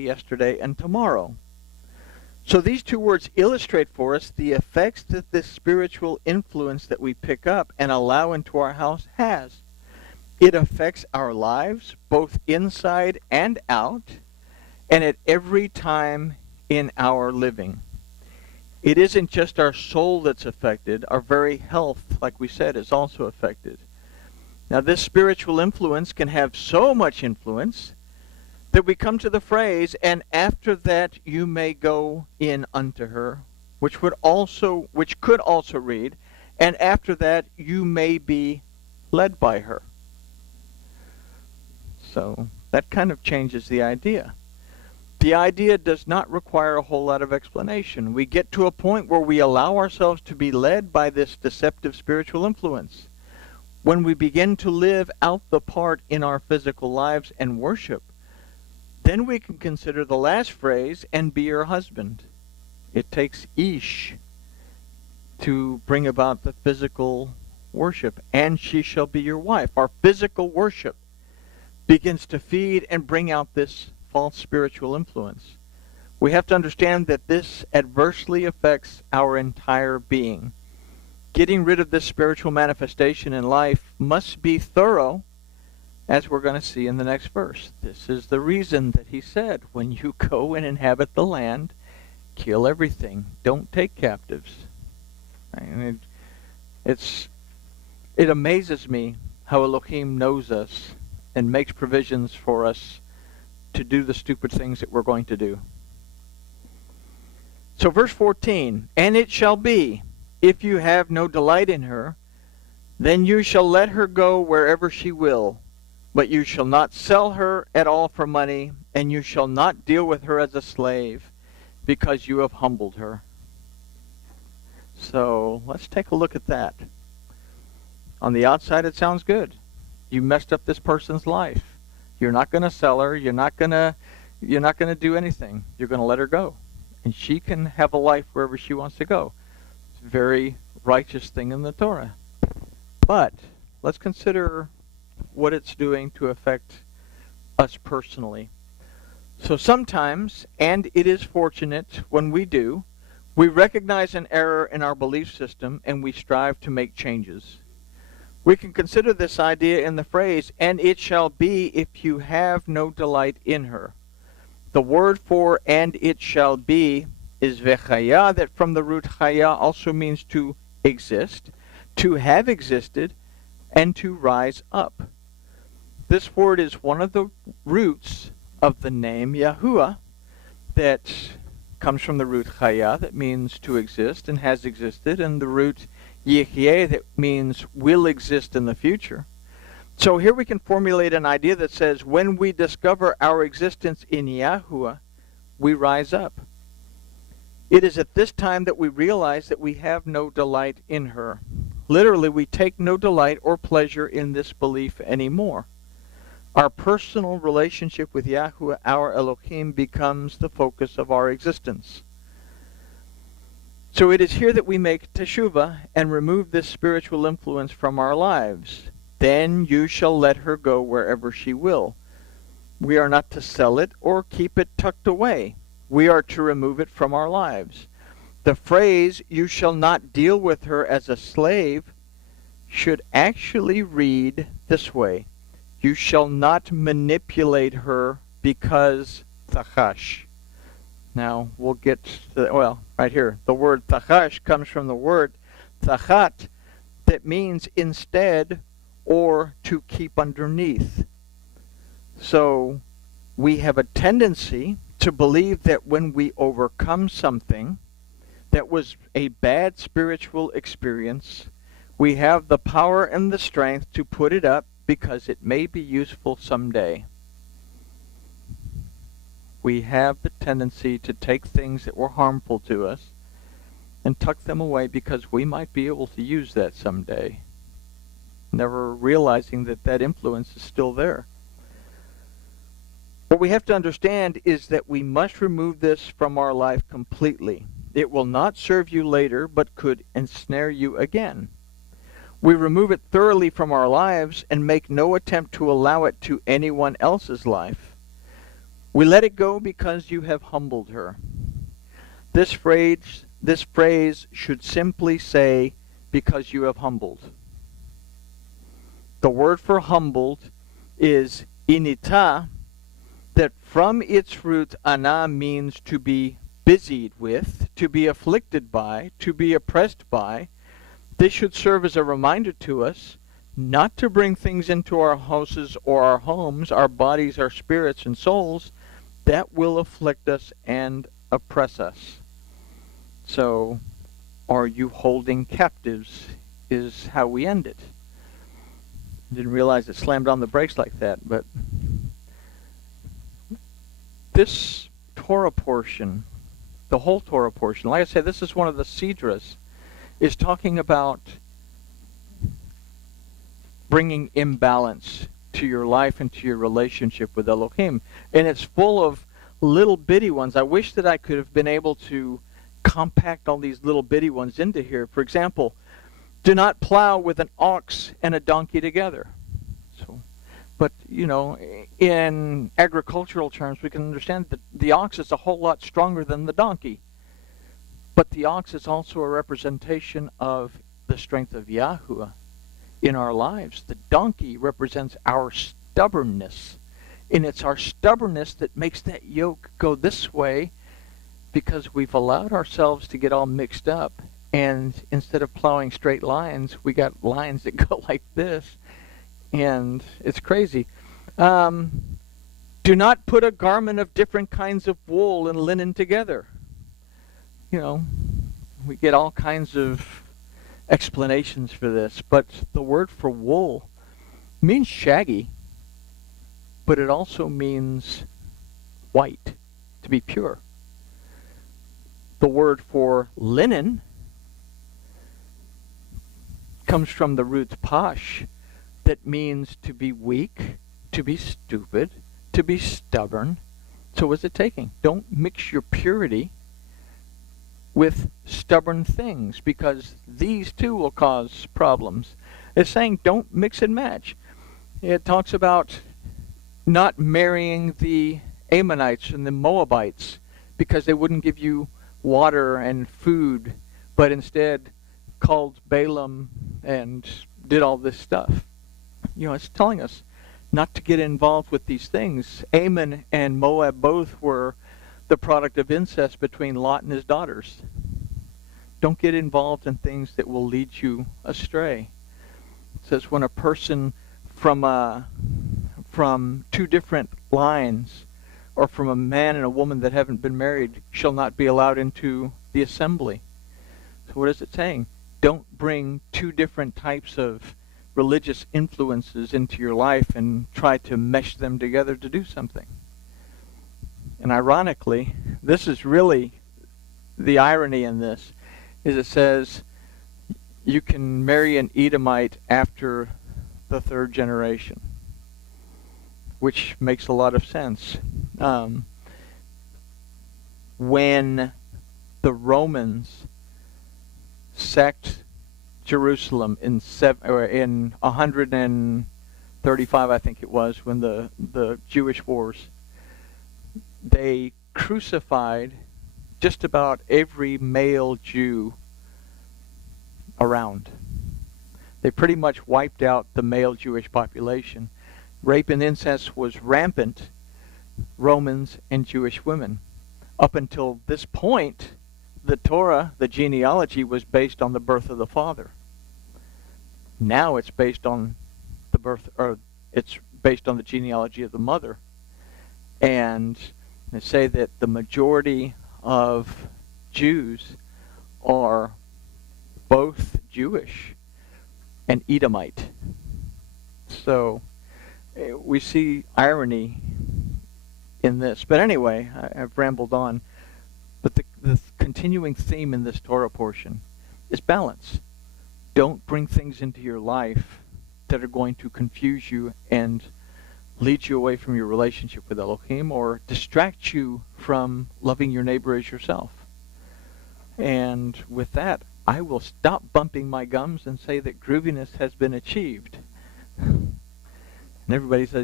yesterday, and tomorrow. So these two words illustrate for us the effects that this spiritual influence that we pick up and allow into our house has. It affects our lives, both inside and out, and at every time in our living. It isn't just our soul that's affected, our very health, like we said, is also affected. Now this spiritual influence can have so much influence that we come to the phrase, and after that you may go in unto her, which could also read, and after that you may be led by her. So that kind of changes the idea. The idea does not require a whole lot of explanation. We get to a point where we allow ourselves to be led by this deceptive spiritual influence. When we begin to live out the part in our physical lives and worship, then we can consider the last phrase, and be your husband. It takes ish to bring about the physical worship, and she shall be your wife. Our physical worship begins to feed and bring out this false spiritual influence. We have to understand that this adversely affects our entire being. Getting rid of this spiritual manifestation in life must be thorough, as we're going to see in the next verse. This is the reason that he said, when you go and inhabit the land, kill everything. Don't take captives. And it amazes me how Elohim knows us and makes provisions for us to do the stupid things that we're going to do. So verse 14, and it shall be, if you have no delight in her, then you shall let her go wherever she will. But you shall not sell her at all for money, and you shall not deal with her as a slave, because you have humbled her. So let's take a look at that. On the outside, it sounds good. You messed up this person's life. You're not going to sell her. You're not going to do anything. You're going to let her go, and she can have a life wherever she wants to go. It's a very righteous thing in the Torah. But let's consider what it's doing to affect us personally. So sometimes, and it is fortunate when we do, we recognize an error in our belief system and we strive to make changes. We can consider this idea in the phrase, and it shall be if you have no delight in her. The word for and it shall be is vechaya, that from the root chaya also means to exist, to have existed, and to rise up. This word is one of the roots of the name Yahuwah that comes from the root chaya, that means to exist and has existed, and the root Yihyeh, that means will exist in the future. So here we can formulate an idea that says, when we discover our existence in Yahuwah, we rise up. It is at this time that we realize that we have no delight in her. Literally, we take no delight or pleasure in this belief anymore. Our personal relationship with Yahuwah, our Elohim, becomes the focus of our existence. So it is here that we make teshuvah and remove this spiritual influence from our lives. Then you shall let her go wherever she will. We are not to sell it or keep it tucked away. We are to remove it from our lives. The phrase, you shall not deal with her as a slave, should actually read this way. You shall not manipulate her because tachash. Now, we'll get to, right here. The word tachash comes from the word tachat, that means instead or to keep underneath. So, we have a tendency to believe that when we overcome something that was a bad spiritual experience, we have the power and the strength to put it up because it may be useful someday. We have the tendency to take things that were harmful to us and tuck them away because we might be able to use that someday, never realizing that that influence is still there. What we have to understand is that we must remove this from our life completely. It will not serve you later, but could ensnare you again. We remove it thoroughly from our lives and make no attempt to allow it to anyone else's life. We let it go because you have humbled her. This phrase should simply say, because you have humbled. The word for humbled is inita, that from its root ana means to be busied with, to be afflicted by, to be oppressed by. This should serve as a reminder to us not to bring things into our houses or our homes, our bodies, our spirits and souls, that will afflict us and oppress us. So, are you holding captives is how we end it. Didn't realize it slammed on the brakes like that, but this Torah portion, the whole Torah portion, like I said, this is one of the Sidras, is talking about bringing imbalance to your life and to your relationship with Elohim. And it's full of little bitty ones. I wish that I could have been able to compact all these little bitty ones into here. For example, do not plow with an ox and a donkey together. But, you know, in agricultural terms, we can understand that the ox is a whole lot stronger than the donkey. But the ox is also a representation of the strength of Yahuwah in our lives. The donkey represents our stubbornness. And it's our stubbornness that makes that yoke go this way, because we've allowed ourselves to get all mixed up. And instead of plowing straight lines, we got lines that go like this. And it's crazy. Do not put a garment of different kinds of wool and linen together. You know, we get all kinds of explanations for this, but the word for wool means shaggy, but it also means white, to be pure. The word for linen comes from the root pash, that means to be weak, to be stupid, to be stubborn. So what's it taking? Don't mix your purity with stubborn things, because these too will cause problems. It's saying don't mix and match. It talks about not marrying the Ammonites and the Moabites because they wouldn't give you water and food, but instead called Balaam and did all this stuff. You know, it's telling us not to get involved with these things. Ammon and Moab both were the product of incest between Lot and his daughters. Don't get involved in things that will lead you astray. It says when a person from two different lines, or from a man and a woman that haven't been married, shall not be allowed into the assembly. So what is it saying? Don't bring two different types of religious influences into your life and try to mesh them together to do something. And ironically, this is really the irony in this, is it says you can marry an Edomite after the third generation, which makes a lot of sense. When the Romans sacked Jerusalem in 135, I think it was, when the Jewish wars, they crucified just about every male Jew around. They pretty much wiped out the male Jewish population. Rape and incest was rampant, Romans and Jewish women. Up until this point, the Torah, the genealogy, was based on the birth of the father. Now it's based on the birth, or it's based on the genealogy of the mother. And they say that the majority of Jews are both Jewish and Edomite. So we see irony in this. But anyway, I've rambled on. But the continuing theme in this Torah portion is balance. Don't bring things into your life that are going to confuse you and lead you away from your relationship with Elohim, or distract you from loving your neighbor as yourself. And with that, I will stop bumping my gums and say that grooviness has been achieved. And everybody says,